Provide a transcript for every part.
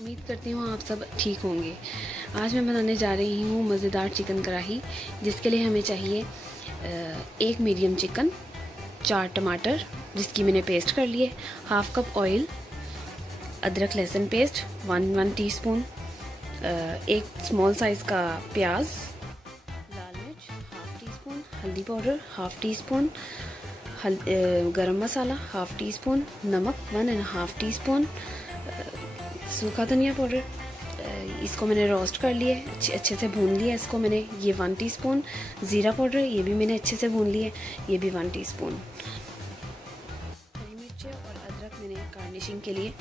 उम्मीद करती हूँ आप सब ठीक होंगे। आज मैं बनाने जा रही हूँ मज़ेदार चिकन कढ़ाई, जिसके लिए हमें चाहिए एक मीडियम चिकन, 4 टमाटर जिसकी मैंने पेस्ट कर लिए, हाफ कप ऑयल, अदरक लहसुन पेस्ट 1 टीस्पून, एक स्मॉल साइज़ का प्याज, लाल मिर्च हाफ टी स्पून, हल्दी पाउडर हाफ टी स्पून, गरम मसाला हाफ टी स्पून, नमक 1.5 टीस्पून, सूखा धनिया पाउडर। इसको मैंने रोस्ट कर लिया, अच्छे से भून लिया इसको मैंने। ये 1 टीस्पून ज़ीरा पाउडर, ये भी मैंने अच्छे से भून लिया, ये भी 1 टीस्पून। हरी मिर्चें और अदरक मैंने गार्निशिंग के लिए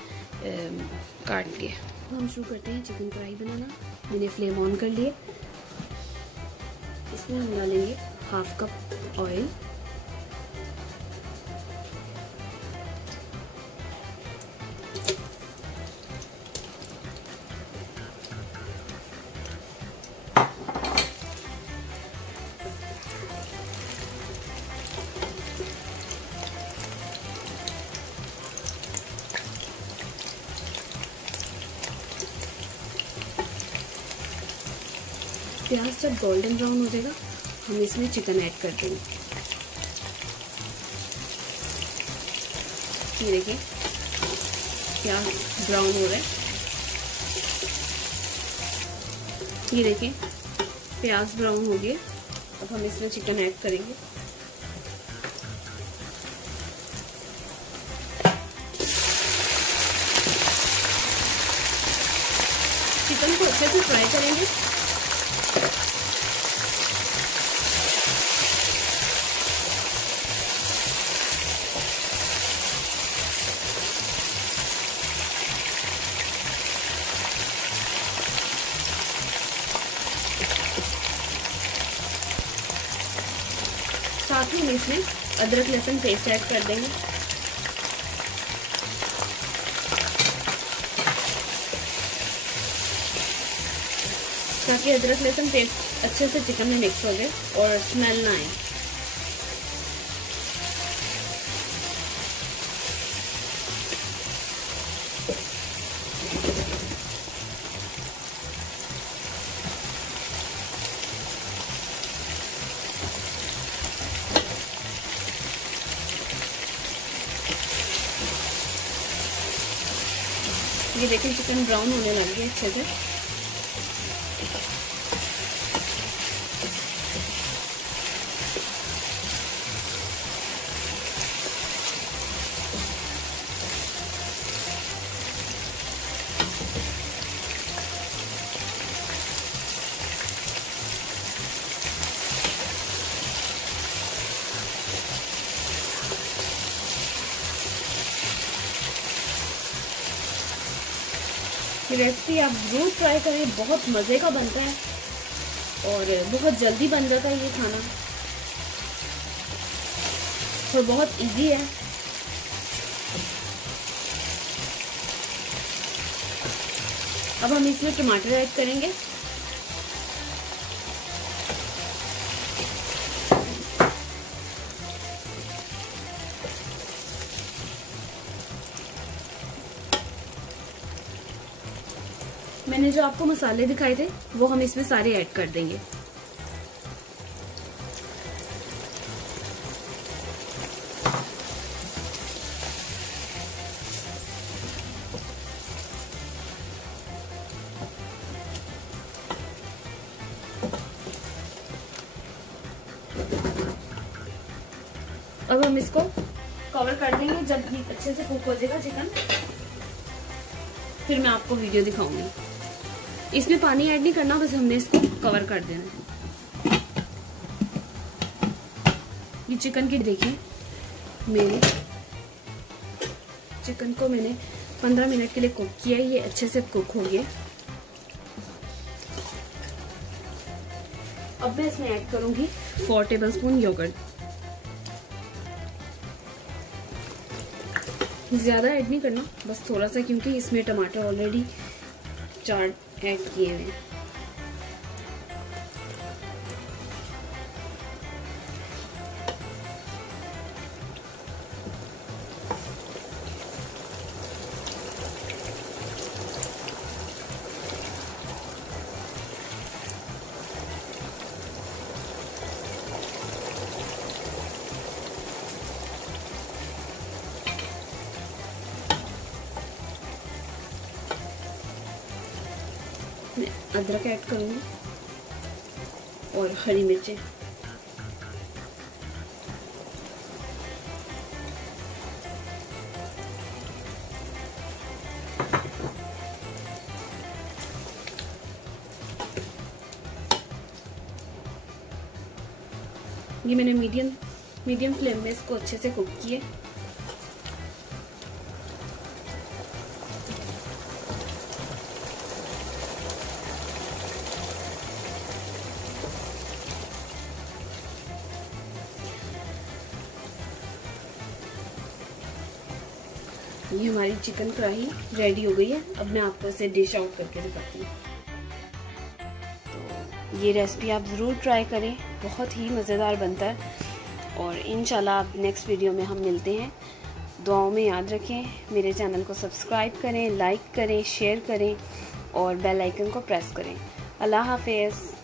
काट लिए। तो हम शुरू करते हैं चिकन कढ़ाई बनाना। मैंने फ्लेम ऑन कर लिए। इसमें हम डालेंगे हाफ कप ऑयल, प्याज जब गोल्डन ब्राउन हो जाएगा हम इसमें चिकन ऐड कर देंगे। ये देखिए प्याज ब्राउन हो रहा है। ये देखिए प्याज ब्राउन हो गया। अब हम इसमें चिकन ऐड करेंगे। चिकन को अच्छे से फ्राई करेंगे। साथ ही हम इसमें अदरक लहसुन पेस्ट ऐड कर देंगे। ताकि अदरक लहसुन पेस्ट अच्छे से चिकन में मिक्स हो जाए और स्मेल ना आए। ये देखिए चिकन ब्राउन होने लग गया अच्छे से। ये रेसिपी आप जरूर ट्राई करें, बहुत मज़े का बनता है और बहुत जल्दी बन जाता है ये खाना और बहुत इजी है। अब हम इसमें टमाटर ऐड करेंगे। मैंने जो आपको मसाले दिखाए थे वो हम इसमें सारे ऐड कर देंगे। अब हम इसको कवर कर देंगे। जब ये अच्छे से कुक हो जाएगा चिकन, फिर मैं आपको वीडियो दिखाऊंगी। इसमें पानी ऐड नहीं करना, बस हमने इसको कवर कर देना है। ये चिकन की देखिए, मेरे चिकन को मैंने 15 मिनट के लिए कुक किया। ये अच्छे से कुक हो गया। अब मैं इसमें ऐड करूंगी 4 टेबलस्पून योगर्ट। ज्यादा ऐड नहीं करना, बस थोड़ा सा, क्योंकि इसमें टमाटर ऑलरेडी 4 ऐड किए हैं। मैं अदरक ऐड करूँगी और हरी मिर्चें। ये मैंने मीडियम फ्लेम में इसको अच्छे से कुक किए। ये हमारी चिकन कढ़ाई रेडी हो गई है। अब मैं आपको इसे डिश आउट करके दिखाती हूँ। तो ये रेसिपी आप ज़रूर ट्राई करें, बहुत ही मज़ेदार बनता है। और इंशाल्लाह अब नेक्स्ट वीडियो में हम मिलते हैं। दुआओं में याद रखें, मेरे चैनल को सब्सक्राइब करें, लाइक करें, शेयर करें और बेल आइकन को प्रेस करें। अल्लाह हाफ़िज़।